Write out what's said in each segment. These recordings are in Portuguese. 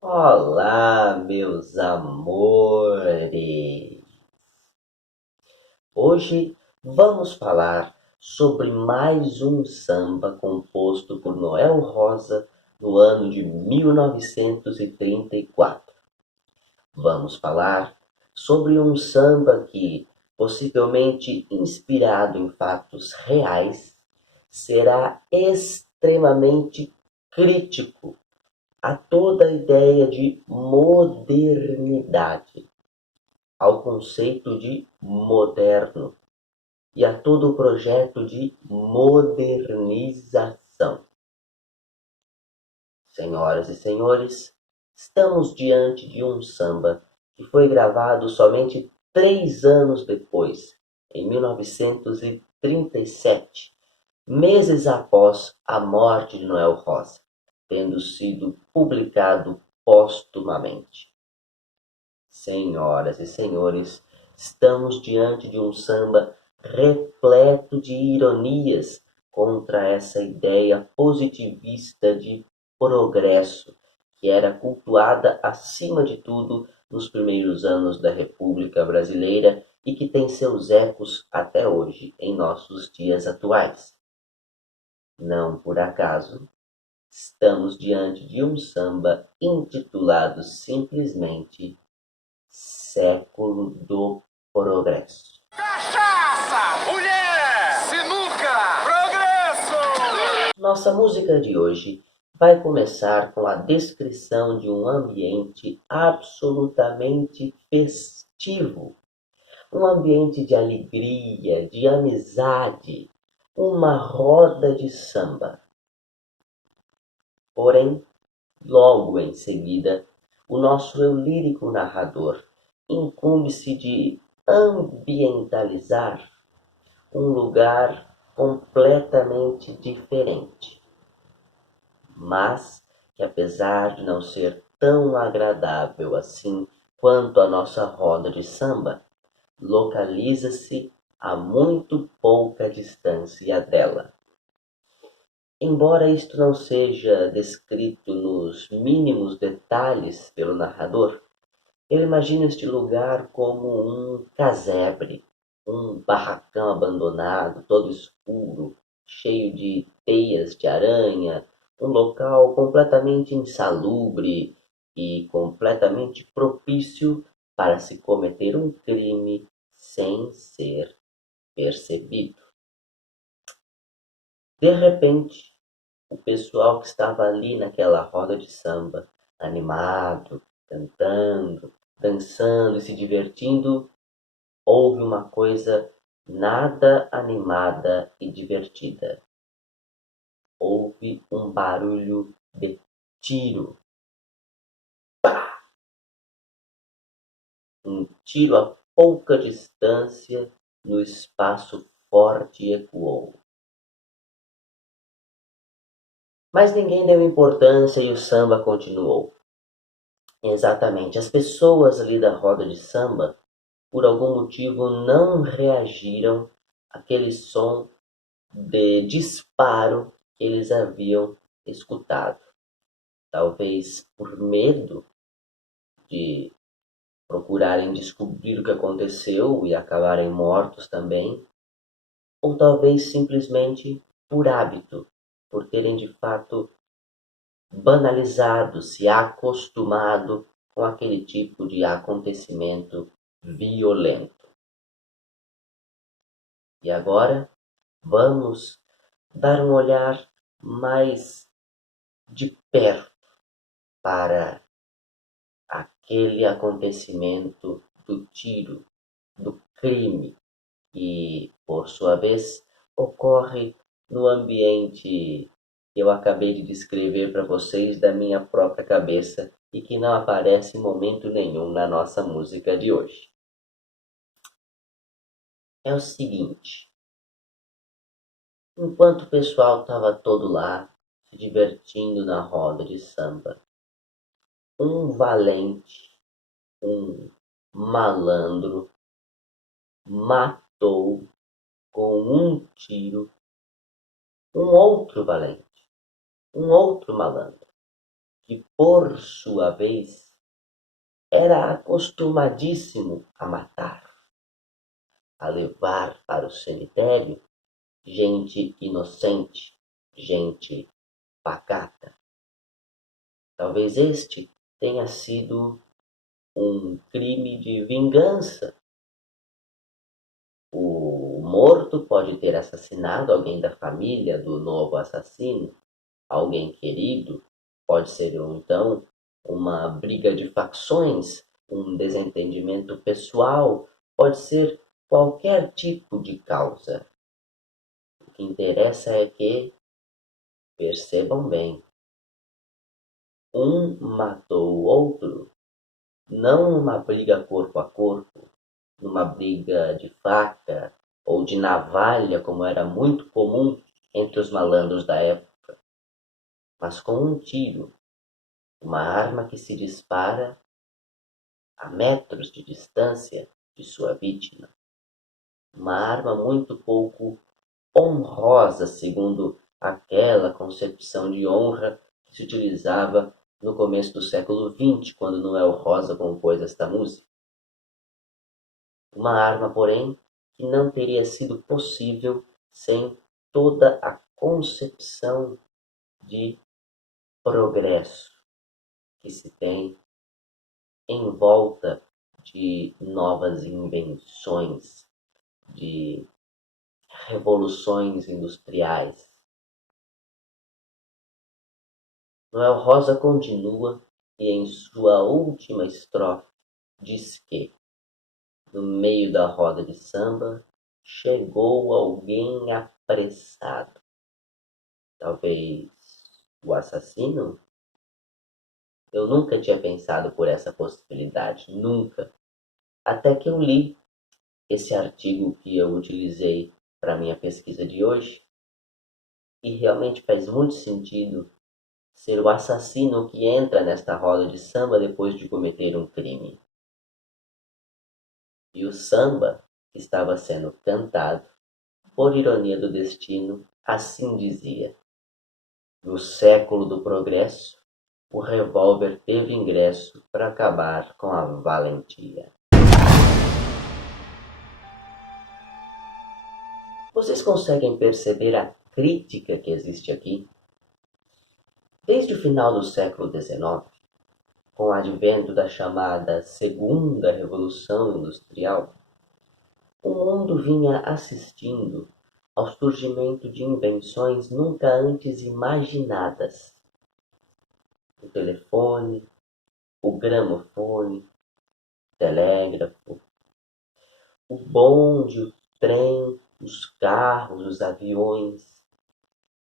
Olá, meus amores! Hoje vamos falar sobre mais um samba composto por Noel Rosa no ano de 1934. Vamos falar sobre um samba que, possivelmente inspirado em fatos reais, será extremamente crítico a toda a ideia de modernidade, ao conceito de moderno e a todo o projeto de modernização. Senhoras e senhores, estamos diante de um samba que foi gravado somente 3 anos depois, em 1937, meses após a morte de Noel Rosa, tendo sido publicado póstumamente. Senhoras e senhores, estamos diante de um samba repleto de ironias contra essa ideia positivista de progresso, que era cultuada acima de tudo nos primeiros anos da República Brasileira e que tem seus ecos até hoje em nossos dias atuais. Não por acaso, estamos diante de um samba intitulado simplesmente Século do Progresso. Cachaça, mulher, sinuca, progresso! Nossa música de hoje vai começar com a descrição de um ambiente absolutamente festivo, um ambiente de alegria, de amizade, uma roda de samba. Porém, logo em seguida, o nosso eu lírico narrador incumbe-se de ambientalizar um lugar completamente diferente, mas que apesar de não ser tão agradável assim quanto a nossa roda de samba, localiza-se a muito pouca distância dela. Embora isto não seja descrito nos mínimos detalhes pelo narrador, eu imagino este lugar como um casebre, um barracão abandonado, todo escuro, cheio de teias de aranha, um local completamente insalubre e completamente propício para se cometer um crime sem ser percebido. De repente, o pessoal que estava ali naquela roda de samba, animado, cantando, dançando e se divertindo, houve uma coisa nada animada e divertida. Houve um barulho de tiro. Um tiro a pouca distância no espaço forte ecoou. Mas ninguém deu importância e o samba continuou. Exatamente, as pessoas ali da roda de samba, por algum motivo, não reagiram àquele som de disparo que eles haviam escutado. Talvez por medo de procurarem descobrir o que aconteceu e acabarem mortos também, ou talvez simplesmente por hábito, por terem de fato banalizado, se acostumado com aquele tipo de acontecimento violento. E agora vamos dar um olhar mais de perto para aquele acontecimento do tiro, do crime, que, por sua vez, ocorre no ambiente que eu acabei de descrever para vocês da minha própria cabeça e que não aparece em momento nenhum na nossa música de hoje. É o seguinte, enquanto o pessoal estava todo lá, se divertindo na roda de samba, um valente, um malandro, matou com um tiro um outro valente, um outro malandro. que, por sua vez, era acostumadíssimo a matar, a levar para o cemitério gente inocente, gente pacata. Talvez este tenha sido um crime de vingança. O morto pode ter assassinado alguém da família do novo assassino, alguém querido, pode ser então uma briga de facções, um desentendimento pessoal, pode ser qualquer tipo de causa. O que interessa é que, percebam bem, um matou o outro, não numa briga corpo a corpo, numa briga de faca ou de navalha, como era muito comum entre os malandros da época, mas com um tiro, uma arma que se dispara a metros de distância de sua vítima. Uma arma muito pouco honrosa, segundo aquela concepção de honra que se utilizava no começo do século XX, quando Noel Rosa compôs esta música. Uma arma, porém, que não teria sido possível sem toda a concepção de progresso que se tem em volta de novas invenções, de revoluções industriais. Noel Rosa continua e em sua última estrofe diz que, no meio da roda de samba, chegou alguém apressado. Talvez o assassino? Eu nunca tinha pensado por essa possibilidade, nunca. Até que eu li esse artigo que eu utilizei para minha pesquisa de hoje, e realmente faz muito sentido ser o assassino que entra nesta roda de samba depois de cometer um crime. E o samba que estava sendo cantado, por ironia do destino, assim dizia: no século do progresso, o revólver teve ingresso para acabar com a valentia. Vocês conseguem perceber a crítica que existe aqui? Desde o final do século XIX, com o advento da chamada Segunda Revolução Industrial, o mundo vinha assistindo ao surgimento de invenções nunca antes imaginadas. O telefone, o gramofone, o telégrafo, o bonde, o trem, os carros, os aviões.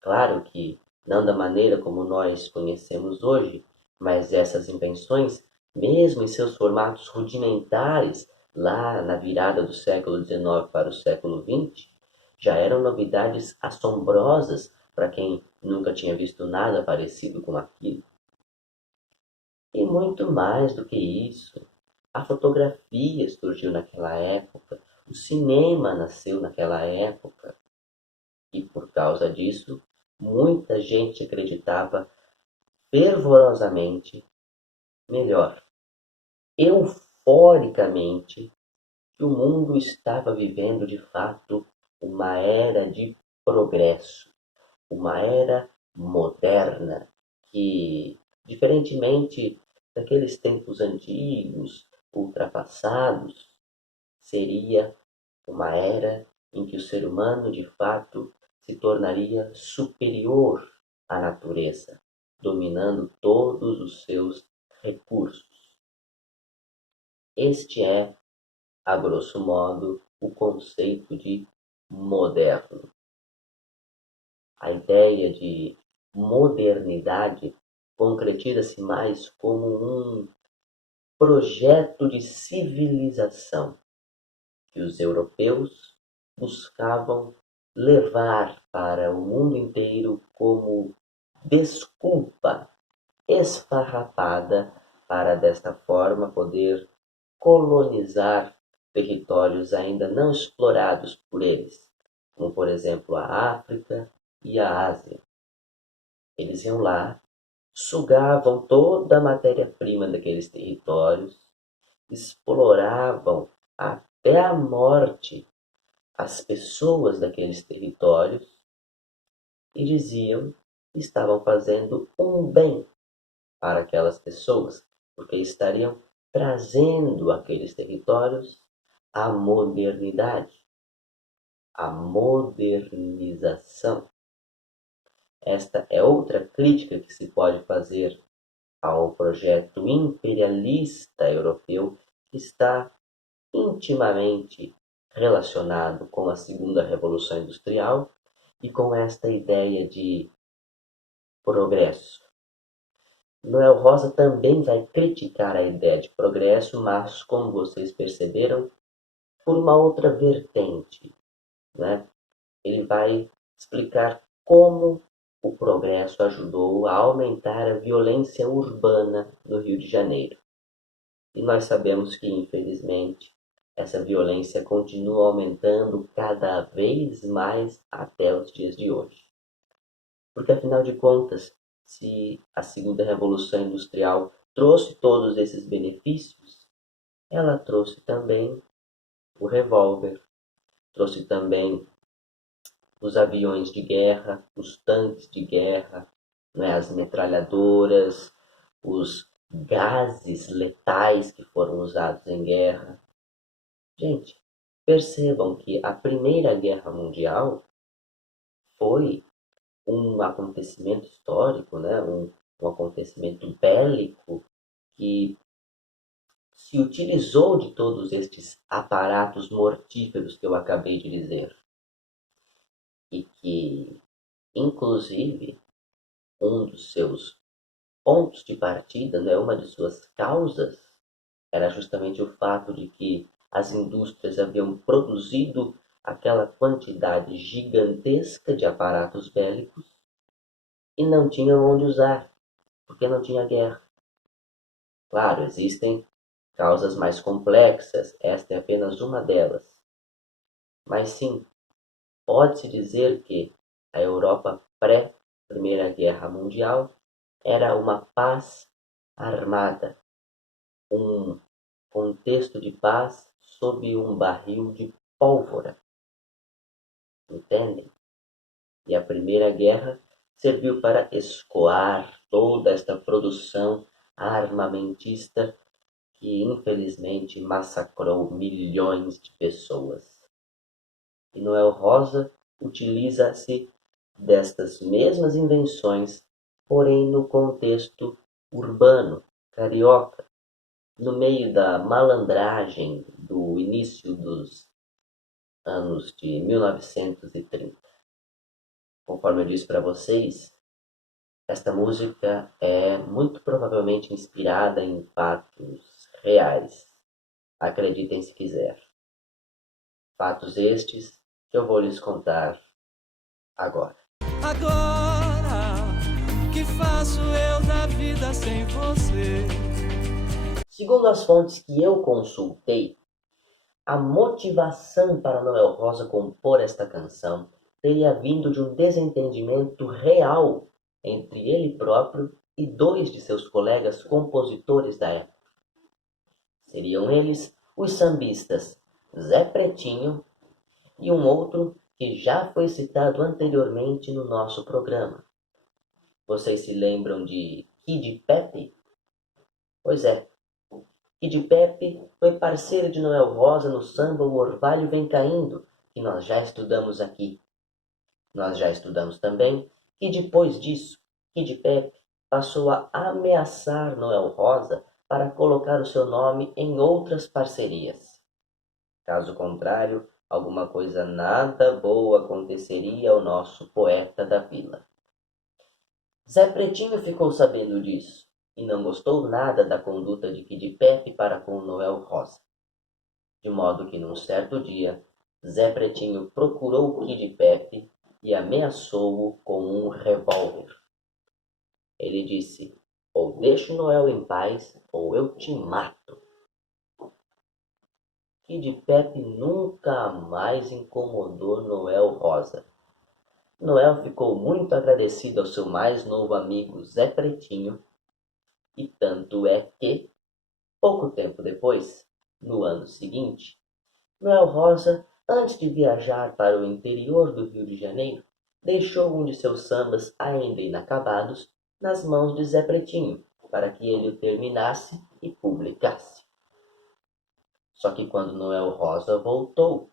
Claro que não da maneira como nós conhecemos hoje, mas essas invenções, mesmo em seus formatos rudimentares, lá na virada do século XIX para o século XX, já eram novidades assombrosas para quem nunca tinha visto nada parecido com aquilo. E muito mais do que isso, a fotografia surgiu naquela época, o cinema nasceu naquela época, e por causa disso, muita gente acreditava fervorosamente, melhor, euforicamente, que o mundo estava vivendo de fato uma era de progresso, uma era moderna que, diferentemente daqueles tempos antigos, ultrapassados, seria uma era em que o ser humano de fato se tornaria superior à natureza, dominando todos os seus recursos. Este é, a grosso modo, o conceito de moderno. A ideia de modernidade concretiza-se mais como um projeto de civilização que os europeus buscavam levar para o mundo inteiro como desculpa esfarrapada para desta forma poder colonizar territórios ainda não explorados por eles, como por exemplo a África e a Ásia. Eles iam lá sugavam toda a matéria-prima daqueles territórios, exploravam até a morte as pessoas daqueles territórios e diziam que estavam fazendo um bem para aquelas pessoas, porque estariam trazendo aqueles territórios à modernidade, à modernização. Esta é outra crítica que se pode fazer ao projeto imperialista europeu, que está intimamente relacionado com a segunda revolução industrial e com esta ideia de progresso. Noel Rosa também vai criticar a ideia de progresso, mas, como vocês perceberam, por uma outra vertente, né? Ele vai explicar como o progresso ajudou a aumentar a violência urbana no Rio de Janeiro. E nós sabemos que, infelizmente, essa violência continua aumentando cada vez mais até os dias de hoje. Porque, afinal de contas, se a segunda revolução industrial trouxe todos esses benefícios, ela trouxe também o revólver, trouxe também os aviões de guerra, os tanques de guerra, né, as metralhadoras, os gases letais que foram usados em guerra. Gente, percebam que a Primeira Guerra Mundial foi um acontecimento histórico, né? um acontecimento bélico que se utilizou de todos estes aparatos mortíferos que eu acabei de dizer. E que, inclusive, um dos seus pontos de partida, né, uma de suas causas, era justamente o fato de que as indústrias haviam produzido aquela quantidade gigantesca de aparatos bélicos e não tinham onde usar, porque não tinha guerra. Claro, existem causas mais complexas, esta é apenas uma delas. Mas sim, pode-se dizer que a Europa pré-Primeira Guerra Mundial era uma paz armada, um contexto de paz sob um barril de pólvora. Entendem? E a Primeira Guerra serviu para escoar toda esta produção armamentista que infelizmente massacrou milhões de pessoas. E Noel Rosa utiliza-se destas mesmas invenções, porém no contexto urbano, carioca, no meio da malandragem do início dos anos de 1930. Conforme eu disse para vocês, esta música é muito provavelmente inspirada em fatos reais. Acreditem se quiser. Fatos estes que eu vou lhes contar agora. Agora, que faço eu da vida sem você? Segundo as fontes que eu consultei, a motivação para Noel Rosa compor esta canção teria vindo de um desentendimento real entre ele próprio e dois de seus colegas compositores da época. Seriam eles os sambistas Zé Pretinho e um outro que já foi citado anteriormente no nosso programa. Vocês se lembram de Kid Pepe? Pois é, Kid Pepe foi parceiro de Noel Rosa no samba O Orvalho Vem Caindo, que nós já estudamos aqui. Nós já estudamos também que depois disso, Kid Pepe passou a ameaçar Noel Rosa para colocar o seu nome em outras parcerias. Caso contrário, alguma coisa nada boa aconteceria ao nosso poeta da vila. Zé Pretinho ficou sabendo disso e não gostou nada da conduta de Kid Pepe para com Noel Rosa. De modo que num certo dia, Zé Pretinho procurou Kid Pepe e ameaçou-o com um revólver. Ele disse: ou deixo Noel em paz, ou eu te mato. Kid Pepe nunca mais incomodou Noel Rosa. Noel ficou muito agradecido ao seu mais novo amigo Zé Pretinho, e tanto é que, pouco tempo depois, no ano seguinte, Noel Rosa, antes de viajar para o interior do Rio de Janeiro, deixou um de seus sambas ainda inacabados nas mãos de Zé Pretinho, para que ele o terminasse e publicasse. Só que quando Noel Rosa voltou,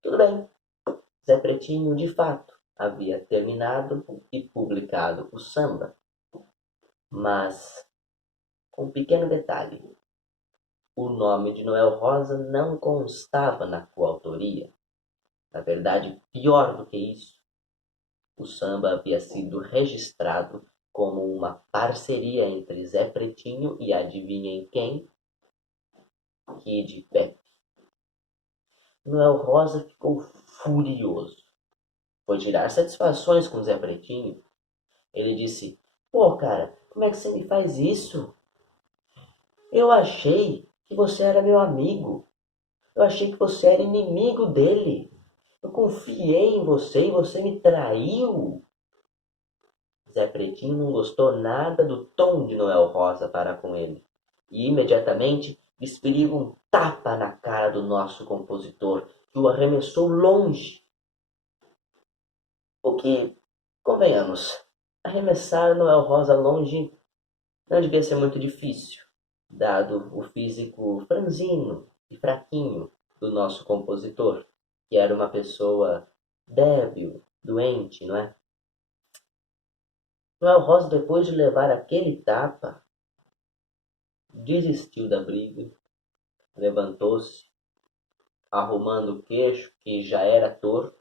tudo bem, Zé Pretinho de fato havia terminado e publicado o samba, mas com um pequeno detalhe: o nome de Noel Rosa não constava na coautoria. Na verdade, pior do que isso, o samba havia sido registrado como uma parceria entre Zé Pretinho e adivinhem quem? Kid Pepe. Noel Rosa ficou furioso. Foi tirar satisfações com Zé Pretinho. Ele disse: "Pô, cara, como é que você me faz isso? Eu achei que você era meu amigo. Eu achei que você era inimigo dele. Eu confiei em você e você me traiu." Zé Pretinho não gostou nada do tom de Noel Rosa para com ele e imediatamente desferiu um tapa na cara do nosso compositor, que o arremessou longe. O que, convenhamos, arremessar Noel Rosa longe não devia ser muito difícil, dado o físico franzino e fraquinho do nosso compositor, que era uma pessoa débil, doente, não é? Noel Rosa, depois de levar aquele tapa, desistiu da briga, levantou-se, arrumando o queixo, que já era torto,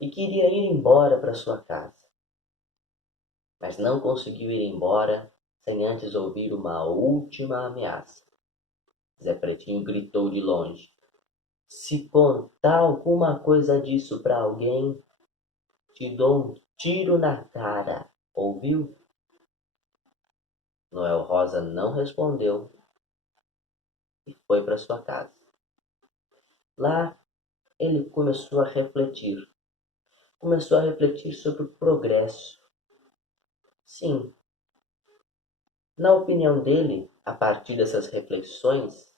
e queria ir embora para sua casa. Mas não conseguiu ir embora sem antes ouvir uma última ameaça. Zé Pretinho gritou de longe: "Se contar alguma coisa disso para alguém, te dou um tiro na cara, ouviu?" Noel Rosa não respondeu e foi para sua casa. Lá ele começou a refletir. Começou a refletir sobre o progresso. Sim, na opinião dele, a partir dessas reflexões,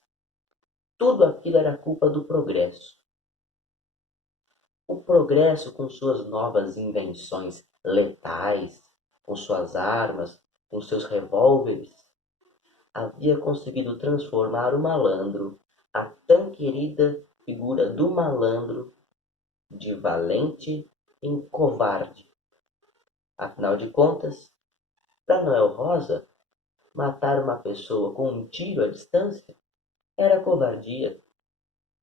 tudo aquilo era culpa do progresso. O progresso, com suas novas invenções letais, com suas armas, com seus revólveres, havia conseguido transformar o malandro, a tão querida figura do malandro, de valente em covarde. Afinal de contas, para Noel Rosa, matar uma pessoa com um tiro à distância era covardia.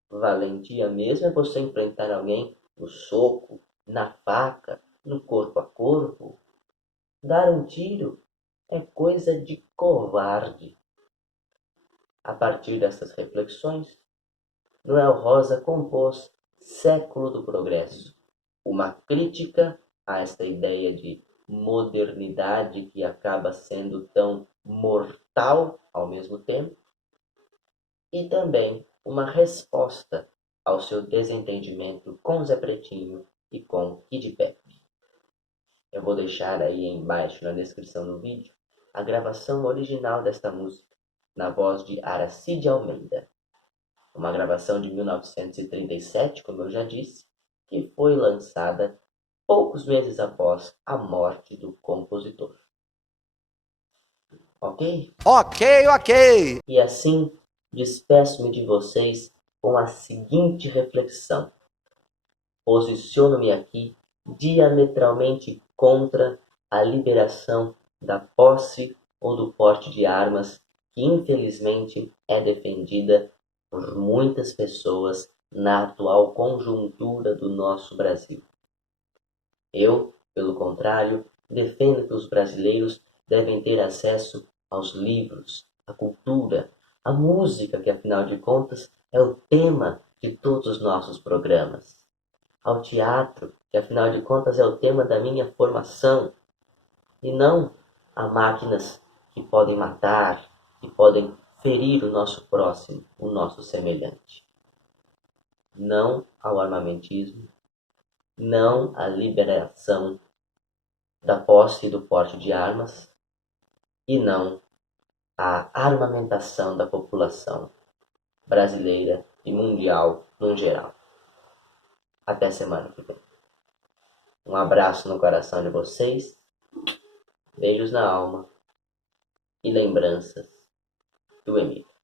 Valentia mesmo é você enfrentar alguém no soco, na faca, no corpo a corpo. Dar um tiro é coisa de covarde. A partir dessas reflexões, Noel Rosa compôs Século do Progresso, uma crítica a esta ideia de modernidade que acaba sendo tão mortal ao mesmo tempo, e também uma resposta ao seu desentendimento com Zé Pretinho e com Kid Pepe. Eu vou deixar aí embaixo na descrição do vídeo a gravação original desta música, na voz de Aracide Almeida. Uma gravação de 1937, como eu já disse, que foi lançada poucos meses após a morte do compositor. Ok? Ok. E assim, despeço-me de vocês com a seguinte reflexão. Posiciono-me aqui diametralmente contra a liberação da posse ou do porte de armas que infelizmente é defendida por muitas pessoas na atual conjuntura do nosso Brasil. Eu, pelo contrário, defendo que os brasileiros devem ter acesso aos livros, à cultura, à música, que afinal de contas é o tema de todos os nossos programas, ao teatro, que afinal de contas é o tema da minha formação, e não a máquinas que podem matar, que podem ferir o nosso próximo, o nosso semelhante. Não ao armamentismo, não à liberação da posse e do porte de armas e não à armamentação da população brasileira e mundial no geral. Até semana que vem. Um abraço no coração de vocês, beijos na alma e lembranças do Emílio.